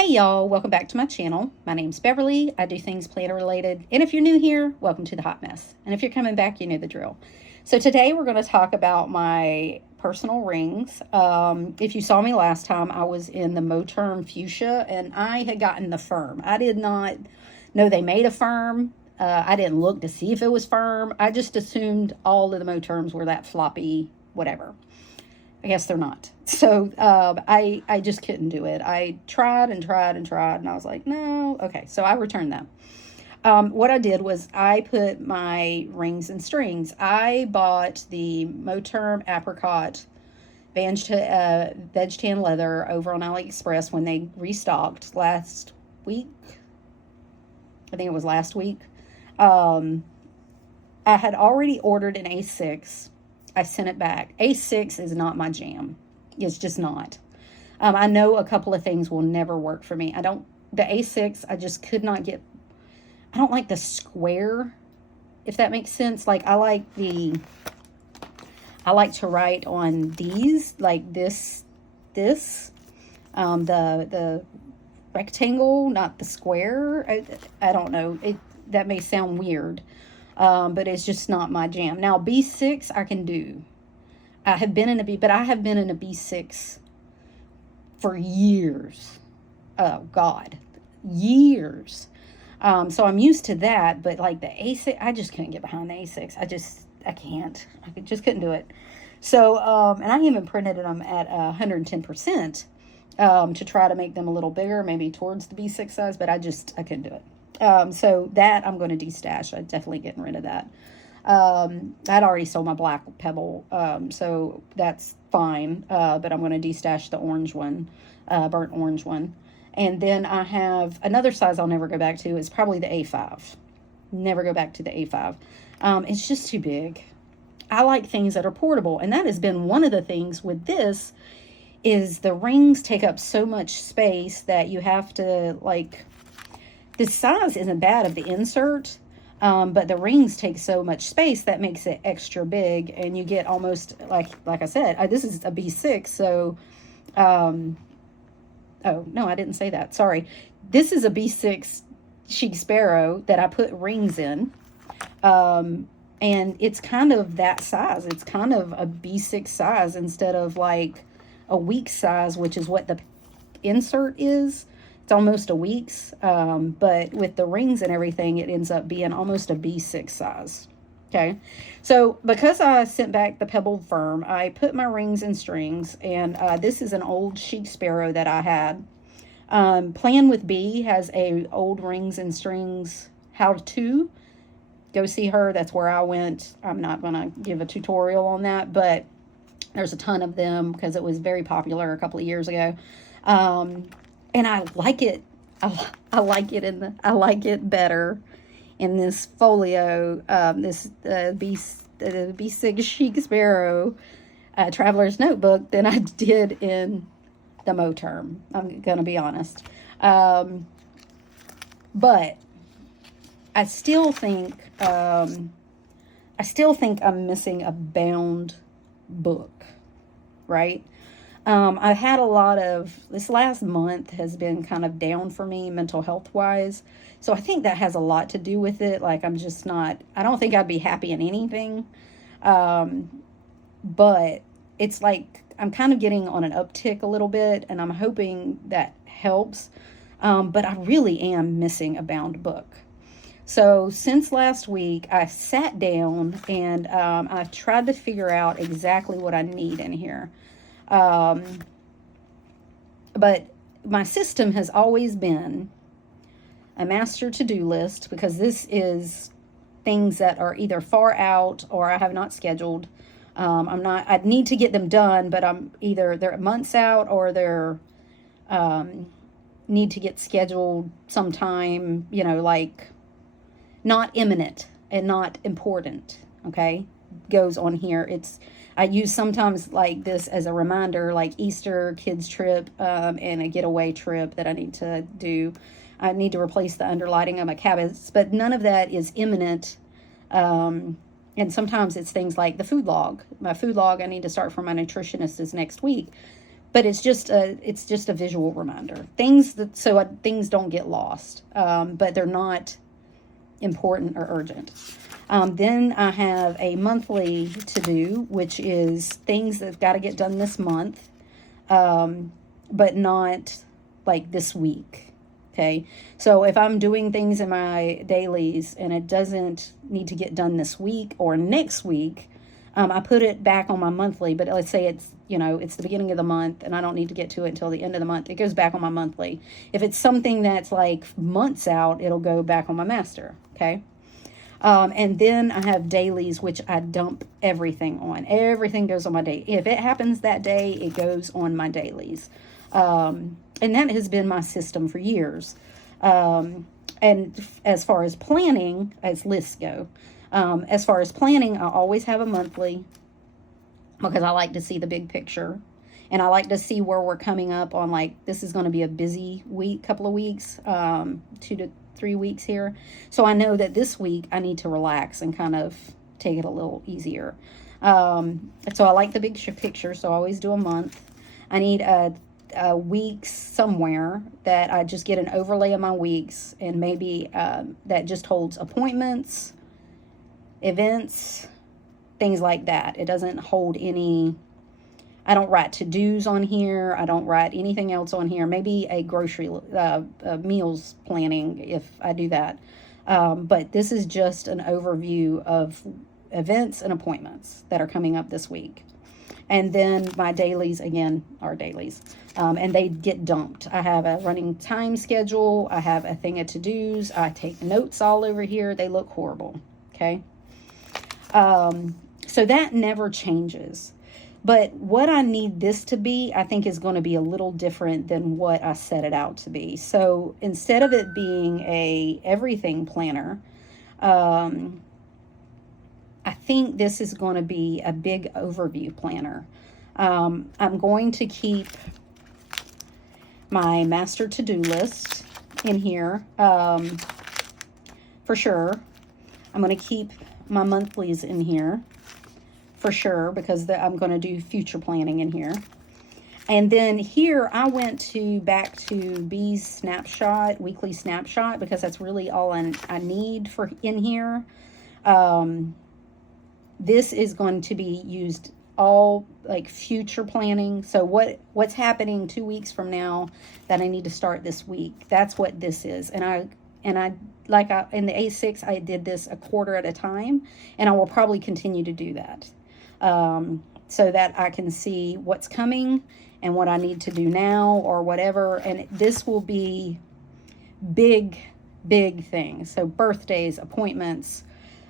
Hey y'all, welcome back to my channel. My name's Beverly. I do things planner related. And if you're new here, welcome to the hot mess. And if you're coming back, you know the drill. So today we're going to talk about my personal rings. If you saw me last time, I was in the Moterm Fuchsia and I had gotten the firm. I did not know they made a firm. I didn't look to see if it was firm. I just assumed all of the Moterms were that floppy, whatever. I guess they're not. So I just couldn't do it. I tried and tried and tried, and I was like, no. Okay, so I returned them. What I did was I put my rings and strings. I bought the Moterm Apricot veg tan leather over on AliExpress when they restocked last week. I think it was last week. I had already ordered an A6. I sent it back. A6 is not my jam. It's just not. I know a couple of things will never work for me. The A6, I just could not get, I don't like the square, if that makes sense. Like I like to write on these, like this, the rectangle, not the square. I don't know. That may sound weird. But it's just not my jam. Now, B6 I can do. I have been in a B6 for years. Oh, God. Years. So I'm used to that, but like the A6, I just couldn't get behind the A6. I can't. I just couldn't do it. So, and I even printed them at 110% to try to make them a little bigger, maybe towards the B6 size, but I couldn't do it. So that I'm going to destash. I'm definitely getting rid of that. I'd already sold my black pebble, so that's fine. But I'm going to destash the orange one, burnt orange one. And then I have another size I'll never go back to. It's probably the A5. Never go back to the A5. It's just too big. I like things that are portable. And that has been one of the things with this is the rings take up so much space that you have to the size isn't bad of the insert, but the rings take so much space that makes it extra big, and you get almost like I said, this is a B6, so oh no, I didn't say that, sorry. This is a B6 Chic Sparrow that I put rings in, and it's kind of that size. It's kind of a B6 size instead of like a week size, which is what the insert is. It's almost a week's, but with the rings and everything, it ends up being almost a B6 size. Okay, so because I sent back the Pebble firm, I put my rings and strings, and this is an old Chic Sparrow that I had. Plan with B has a old rings and strings how-to. Go see her. That's where I went. I'm not going to give a tutorial on that, but there's a ton of them because it was very popular a couple of years ago. And I like it. I like it better in this Folio, this B6 Chic Sparrow Traveler's Notebook than I did in the Moterm. I'm gonna be honest, but I still think I'm missing a bound book, right? I've had a lot of, this last month has been kind of down for me mental health wise. So I think that has a lot to do with it. Like I don't think I'd be happy in anything. But it's like, I'm kind of getting on an uptick a little bit and I'm hoping that helps. But I really am missing a bound book. So since last week, I sat down and I've tried to figure out exactly what I need in here. But my system has always been a master to-do list because this is things that are either far out or I have not scheduled. I need to get them done, but they're months out or they're, need to get scheduled sometime, like not imminent and not important. Okay. Goes on here. I use sometimes like this as a reminder, like Easter kids trip, and a getaway trip that I need to do. I need to replace the underlighting of my cabinets, but none of that is imminent. And sometimes it's things like the food log. My food log, I need to start for my nutritionist is next week. but it's just a visual reminder. Things things don't get lost, but they're not important or urgent. Then I have a monthly to do, which is things that've got to get done this month, but not like this week. Okay, so if I'm doing things in my dailies and it doesn't need to get done this week or next week, I put it back on my monthly. But let's say it's it's the beginning of the month and I don't need to get to it until the end of the month. It goes back on my monthly. If it's something that's like months out, it'll go back on my master. Okay. And then I have dailies, which I dump everything on. Everything goes on my day. If it happens that day, it goes on my dailies. And that has been my system for years. And as far as planning, as lists go, as far as planning, I always have a monthly because I like to see the big picture. And I like to see where we're coming up on, like, this is going to be a busy week, couple of weeks, 2 to 3 weeks here. So I know that this week I need to relax and kind of take it a little easier. So I like the big picture, so I always do a month. I need weeks somewhere that I just get an overlay of my weeks, and maybe that just holds appointments, events, things like that. It doesn't hold any, I don't write to-dos on here. I don't write anything else on here. Maybe a grocery, meals planning if I do that. But this is just an overview of events and appointments that are coming up this week. And then my dailies, again, are dailies. And they get dumped. I have a running time schedule. I have a thing of to-dos. I take notes all over here. They look horrible, okay? So that never changes. But what I need this to be, I think, is going to be a little different than what I set it out to be. So instead of it being a everything planner, I think this is going to be a big overview planner. I'm going to keep my master to-do list in here for sure. I'm going to keep my monthlies in here for sure, because I'm going to do future planning in here. And then here I went back to B's snapshot, weekly snapshot, because that's really all I need for in here. This is going to be used all like future planning. So what's happening 2 weeks from now that I need to start this week? That's what this is. And I in the A6, I did this a quarter at a time, and I will probably continue to do that. So that I can see what's coming and what I need to do now or whatever. And this will be big things. So birthdays, appointments.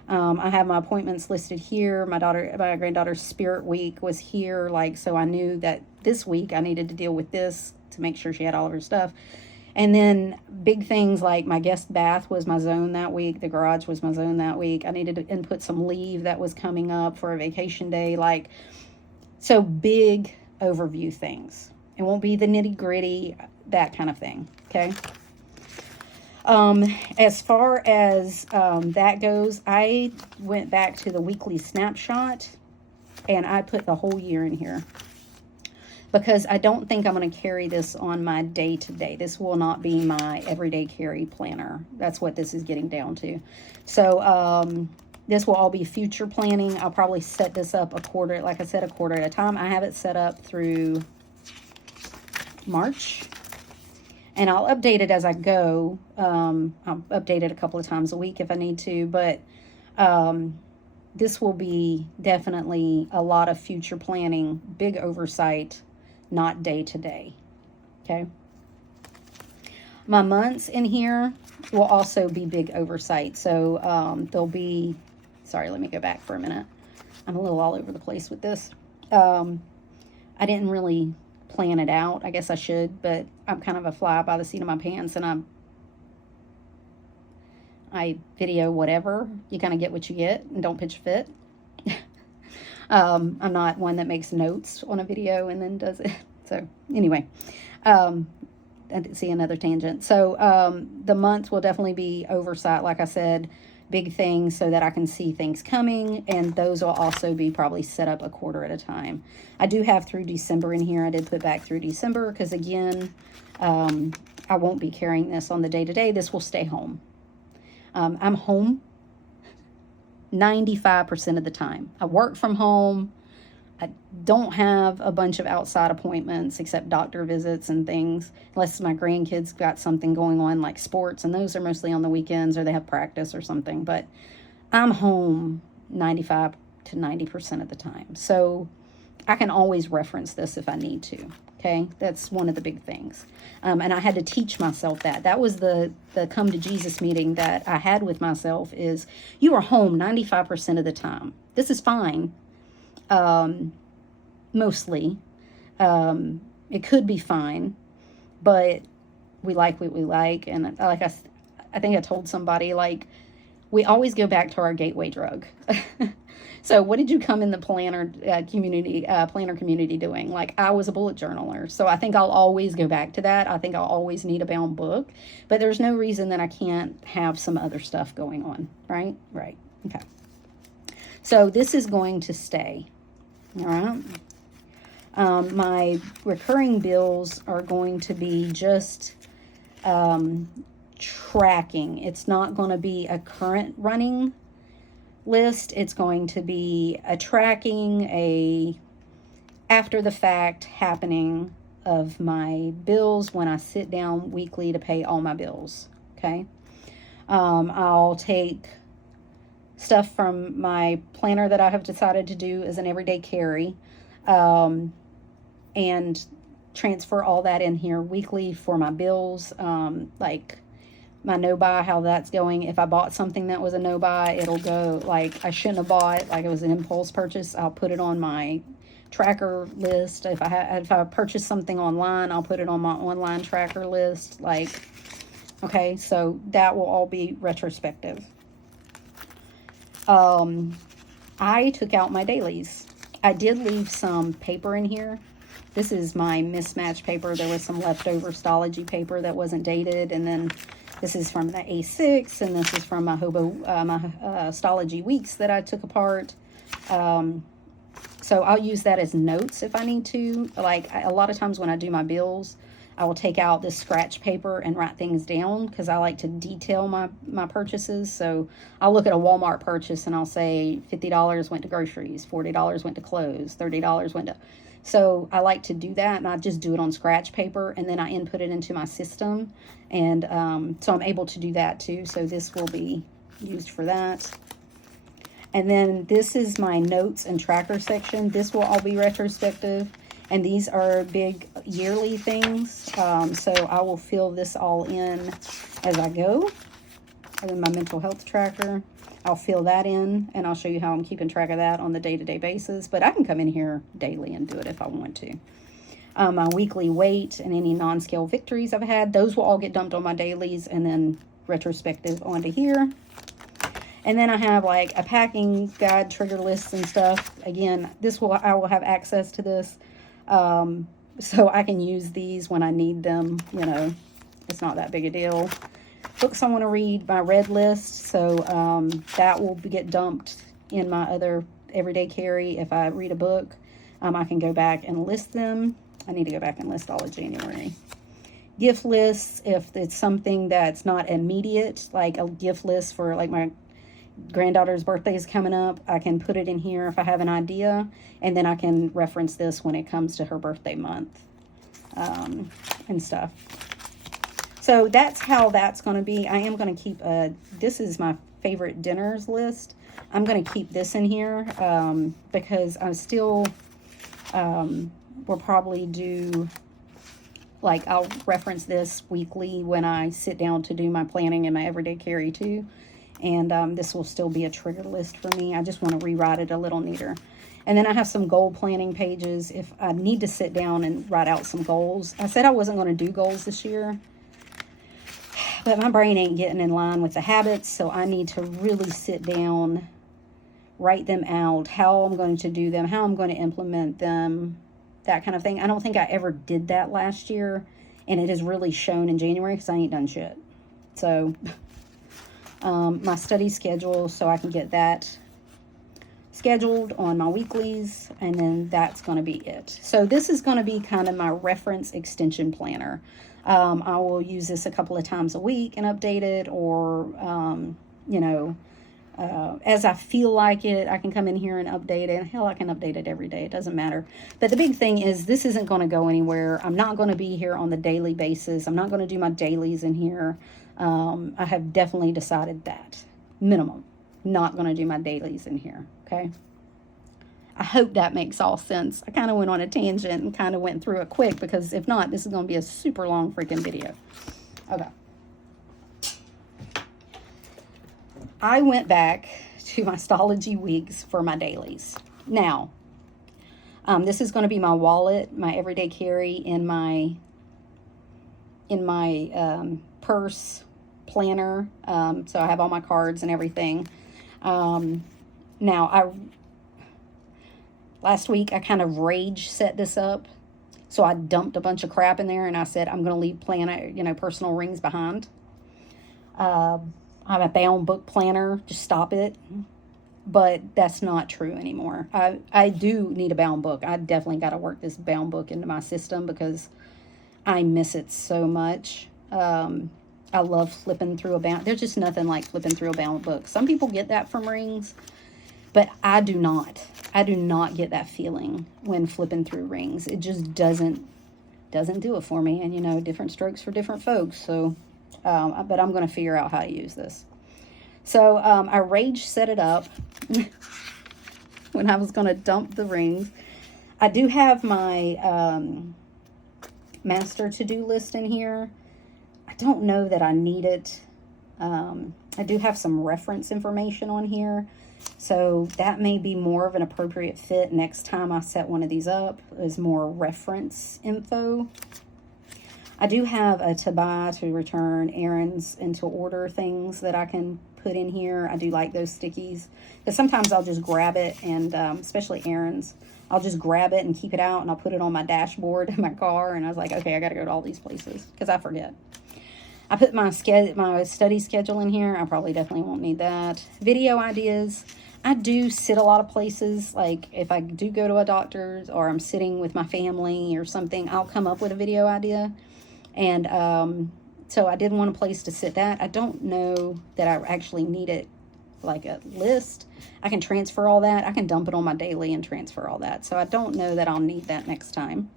I have my appointments listed here. My granddaughter's spirit week was here. So I knew that this week I needed to deal with this to make sure she had all of her stuff. And then big things like my guest bath was my zone that week. The garage was my zone that week. I needed to input some leave that was coming up for a vacation day. So big overview things. It won't be the nitty gritty, that kind of thing. Okay. As far as that goes, I went back to the weekly snapshot and I put the whole year in here, because I don't think I'm going to carry this on my day-to-day. This will not be my everyday carry planner. That's what this is getting down to. So this will all be future planning. I'll probably set this up a quarter at a time. I have it set up through March, and I'll update it as I go. I'll update it a couple of times a week if I need to, but this will be definitely a lot of future planning, big oversight, not day to day. Okay. My months in here will also be big oversight. So there'll be, sorry, let me go back for a minute. I'm a little all over the place with this. I didn't really plan it out. I guess I should, but I'm kind of a fly by the seat of my pants, and I video whatever. You kind of get what you get and don't pitch a fit. I'm not one that makes notes on a video and then does it. So anyway, I didn't see another tangent. So the months will definitely be oversight, like I said, big things so that I can see things coming, and those will also be probably set up a quarter at a time. I do have through December in here. I did put back through December because, again, I won't be carrying this on the day-to-day. This will stay home. I'm home 95% of the time. I work from home. I don't have a bunch of outside appointments except doctor visits and things, unless my grandkids got something going on like sports, and those are mostly on the weekends or they have practice or something. But I'm home 95 to 90% of the time. So I can always reference this if I need to. Okay, that's one of the big things. And I had to teach myself that. That was the come to Jesus meeting that I had with myself is, you are home 95% of the time. This is fine. Mostly. It could be fine, but we like what we like. And like I think I told somebody, like, we always go back to our gateway drug. So what did you come in the planner community doing? Like, I was a bullet journaler. So I think I'll always go back to that. I think I'll always need a bound book, but there's no reason that I can't have some other stuff going on. Right? Right. Okay. So this is going to stay. All right. My recurring bills are going to be just tracking. It's not going to be a current running list. It's going to be a tracking, a after the fact happening of my bills when I sit down weekly to pay all my bills. Okay. I'll take stuff from my planner that I have decided to do as an everyday carry, and transfer all that in here weekly for my bills, like my no-buy, how that's going. If I bought something that was a no-buy, it'll go, like, I shouldn't have bought, like it was an impulse purchase, I'll put it on my tracker list. If I purchase something online, I'll put it on my online tracker list. Like, okay, so that will all be retrospective. I took out my dailies. I did leave some paper in here. This is my mismatched paper. There was some leftover Stalogy paper that wasn't dated, and then this is from the A6, and this is from my Stalogy weeks that I took apart. So I'll use that as notes if I need to. Like, a lot of times when I do my bills, I will take out this scratch paper and write things down because I like to detail my purchases. So I'll look at a Walmart purchase and I'll say $50 went to groceries, $40 went to clothes, $30 went to... So I like to do that, and I just do it on scratch paper, and then I input it into my system. And so I'm able to do that too. So this will be used for that. And then this is my notes and tracker section. This will all be retrospective. And these are big yearly things. So I will fill this all in as I go. And then my mental health tracker, I'll fill that in, and I'll show you how I'm keeping track of that on the day-to-day basis. But I can come in here daily and do it if I want to. My weekly weight and any non-scale victories I've had, those will all get dumped on my dailies and then retrospective onto here. And then I have like a packing guide, trigger lists and stuff. Again, I will have access to this. So I can use these when I need them. You know, it's not that big a deal. Books I want to read, my read list. So that will get dumped in my other everyday carry. If I read a book, I can go back and list them. I need to go back and list all of January. Gift lists, if it's something that's not immediate, like a gift list for like my granddaughter's birthday is coming up, I can put it in here if I have an idea, and then I can reference this when it comes to her birthday month and stuff. So that's how that's going to be. I am going to keep this is my favorite dinners list. I'm going to keep this in here because I'm still will probably do, like, I'll reference this weekly when I sit down to do my planning and my everyday carry too. And this will still be a trigger list for me. I just want to rewrite it a little neater. And then I have some goal planning pages if I need to sit down and write out some goals. I said I wasn't going to do goals this year, but my brain ain't getting in line with the habits. So I need to really sit down, write them out, how I'm going to do them, how I'm going to implement them, that kind of thing. I don't think I ever did that last year, and it has really shown in January because I ain't done shit. So my study schedule so I can get that scheduled on my weeklies, and then that's going to be it. So this is going to be kind of my reference extension planner. I will use this a couple of times a week and update it, or you know, as I feel like it, I can come in here and update it. Hell, I can update it every day. It doesn't matter. But the big thing is this isn't going to go anywhere. I'm not going to be here on the daily basis. I'm not going to do my dailies in here. I have definitely decided that. Minimum. Not going to do my dailies in here. Okay. I hope that makes all sense. I kind of went on a tangent and kind of went through it quick, because if not, this is going to be a super long freaking video. Okay. I went back to my Stalogy weeks for my dailies. Now, this is going to be my wallet, my everyday carry, in my purse planner. So I have all my cards and everything. Now, last week I kind of rage set this up. So I dumped a bunch of crap in there, and I said, I'm going to leave personal rings behind. I'm a bound book planner. Just stop it. But that's not true anymore. I do need a bound book. I definitely got to work this bound book into my system, because I miss it so much. I love flipping through a bound. There's just nothing like flipping through a bound book. Some people get that from rings, but I do not. I do not get that feeling when flipping through rings. It just doesn't do it for me. And, you know, different strokes for different folks. So, but I'm going to figure out how to use this. So, I rage set it up when I was going to dump the rings. I do have my master to-do list in here. I don't know that I need it. I do have some reference information on here, so that may be more of an appropriate fit next time I set one of these up, is more reference info. I do have a to buy, to return, errands, and to order things that I can put in here. I do like those stickies, because sometimes I'll just grab it, and especially errands, I'll just grab it and keep it out, and I'll put it on my dashboard in my car, and I was like, okay, I got to go to all these places, because I forget. I put my study schedule in here. I probably definitely won't need that. Video ideas. I do sit a lot of places. Like if I do go to a doctor's, or I'm sitting with my family or something, I'll come up with a video idea. And so I did want a place to sit that. I don't know that I actually need it like a list. I can transfer all that. I can dump it on my daily and transfer all that. So I don't know that I'll need that next time.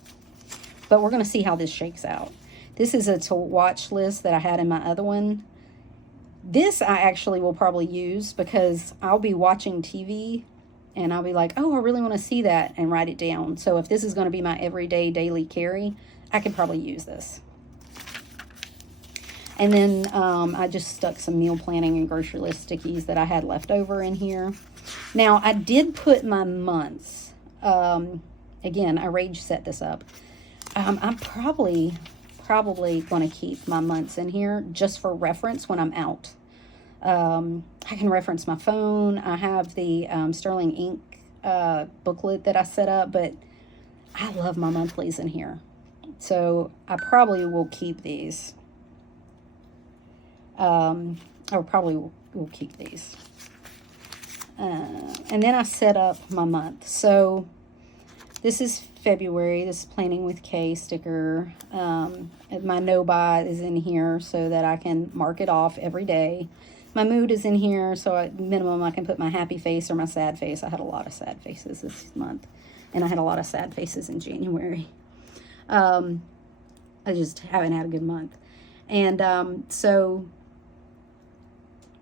But we're going to see how this shakes out. This is a to watch list that I had in my other one. This I actually will probably use, because I'll be watching TV and I'll be like, oh, I really want to see that, and write it down. So if this is going to be my everyday daily carry, I could probably use this. And then I just stuck some meal planning and grocery list stickies that I had left over in here. Now, I did put my months. Again, I rage set this up. I'm probably going to keep my months in here just for reference when I'm out. I can reference my phone. I have the Sterling Ink booklet that I set up, but I love my monthlies in here. So I probably will keep these. I probably will keep these. And then I set up my month. So this is February. This is Planning with K sticker. My no buy is in here so that I can mark it off every day. My mood is in here, so at minimum I can put my happy face or my sad face. I had a lot of sad faces this month, and I had a lot of sad faces in January. I just haven't had a good month. And so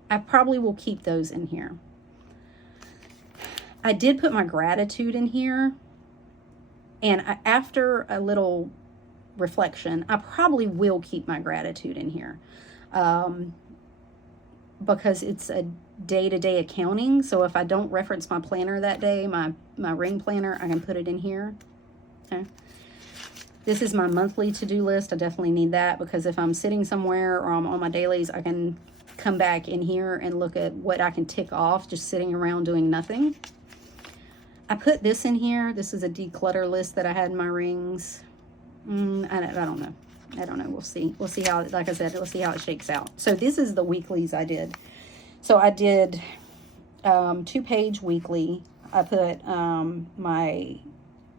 I probably will keep those in here. I did put my gratitude in here. And after a little reflection, I probably will keep my gratitude in here. Because it's a day-to-day accounting. So if I don't reference my planner that day, my ring planner, I can put it in here. Okay. This is my monthly to-do list. I definitely need that, because if I'm sitting somewhere or I'm on my dailies, I can come back in here and look at what I can tick off just sitting around doing nothing. I put this in here. This is a declutter list that I had in my rings. I don't know. I don't know. We'll see. We'll see how, like I said, we'll see how it shakes out. So this is the weeklies I did. So I did 2-page weekly. I put my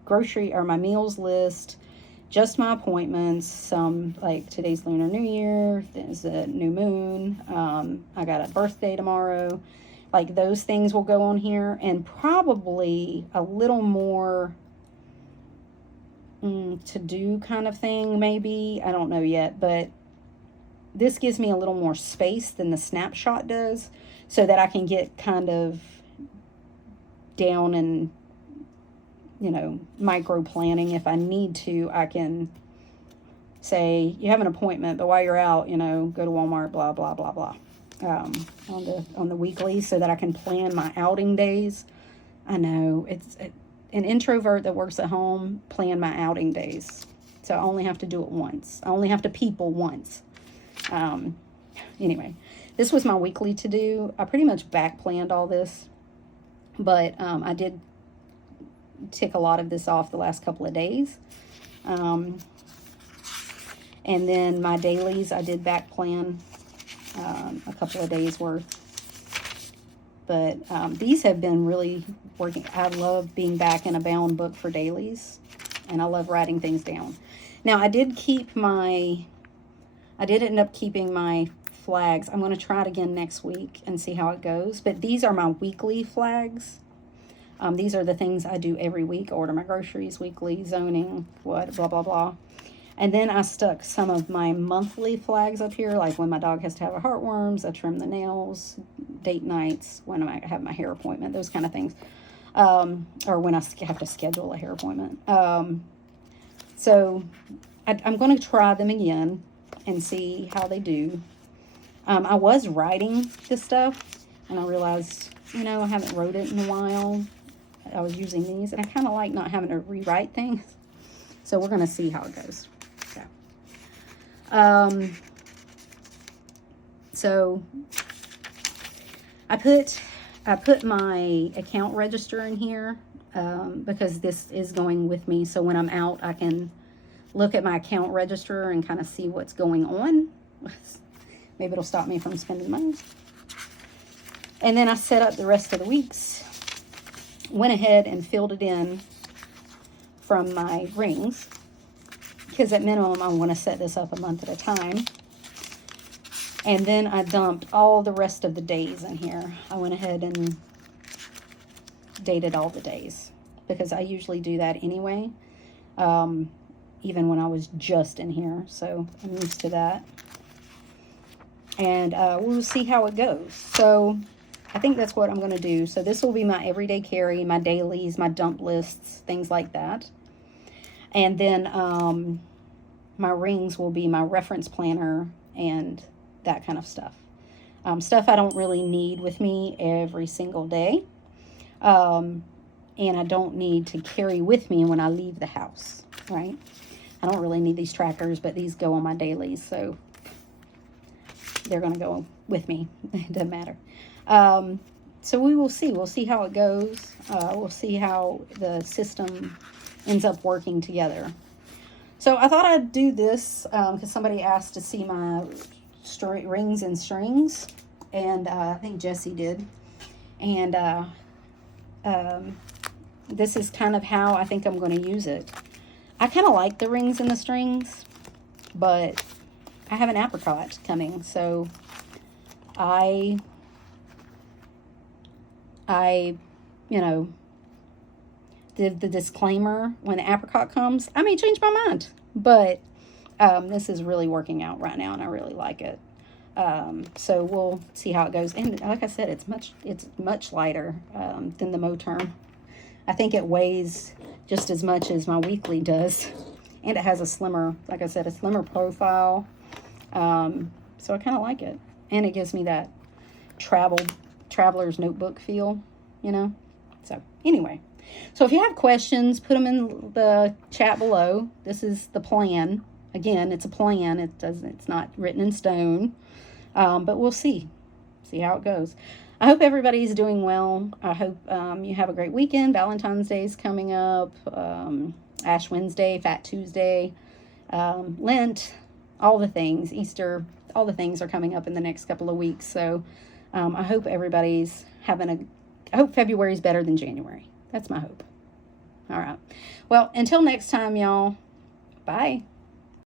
grocery or my meals list, just my appointments, some like today's Lunar New Year, there's a new moon, I got a birthday tomorrow, like those things will go on here, and probably a little more to do kind of thing, maybe, I don't know yet, but this gives me a little more space than the snapshot does, so that I can get kind of down and, you know, micro planning. If I need to, I can say, you have an appointment, but while you're out, you know, go to Walmart, blah, blah, blah, blah, on the weekly, so that I can plan my outing days. I know, it's an introvert that works at home, plan my outing days. So I only have to do it once. I only have to people once. Anyway, this was my weekly to do. I pretty much back planned all this, but I did tick a lot of this off the last couple of days. And then my dailies, I did back plan a couple of days worth. But these have been really working. I love being back in a bound book for dailies, and I love writing things down. Now, I did end up keeping my flags. I'm going to try it again next week and see how it goes. But these are my weekly flags. These are the things I do every week. Order my groceries weekly, zoning, blah, blah, blah. And then I stuck some of my monthly flags up here, like when my dog has to have a heartworms, I trim the nails, date nights, when I have my hair appointment, those kind of things. Or when I have to schedule a hair appointment. So I'm going to try them again and see how they do. I was writing this stuff, and I realized, you know, I haven't wrote it in a while. I was using these, and I kind of like not having to rewrite things. So we're going to see how it goes. So I put my account register in here because this is going with me. So when I'm out, I can look at my account register and kind of see what's going on. Maybe it'll stop me from spending money. And then I set up the rest of the weeks. Went ahead and filled it in from my rings, because at minimum I want to set this up a month at a time. And then I dumped all the rest of the days in here. I went ahead and dated all the days, because I usually do that anyway, even when I was just in here. So I'm used to that. And we'll see how it goes. So I think that's what I'm going to do. So this will be my everyday carry, my dailies, my dump lists, things like that. And then my rings will be my reference planner and that kind of stuff. Stuff I don't really need with me every single day. And I don't need to carry with me when I leave the house, right? I don't really need these trackers, but these go on my dailies, so they're going to go with me. It doesn't matter. So we will see. We'll see how it goes. We'll see how the system ends up working together. So I thought I'd do this because somebody asked to see my rings and strings, and I think Jessie did. And this is kind of how I think I'm going to use it. I kind of like the rings and the strings, but I have an apricot coming, so I you know, the disclaimer, when the apricot comes, I may change my mind, but this is really working out right now, and I really like it. So we'll see how it goes. And like I said, it's much lighter than the Moterm. I think it weighs just as much as my weekly does, and it has a slimmer, like I said, a slimmer profile. So I kind of like it, and it gives me that traveler's notebook feel, you know. So anyway, so if you have questions, put them in the chat below. This is the plan. Again, it's a plan. It's not written in stone, but we'll see how it goes. I hope everybody's doing well. I hope you have a great weekend. Valentine's Day is coming up. Ash Wednesday, Fat Tuesday, Lent, all the things, Easter, all the things are coming up in the next couple of weeks. So I hope everybody's I hope February is better than January. That's my hope. All right. Well, until next time, y'all. Bye.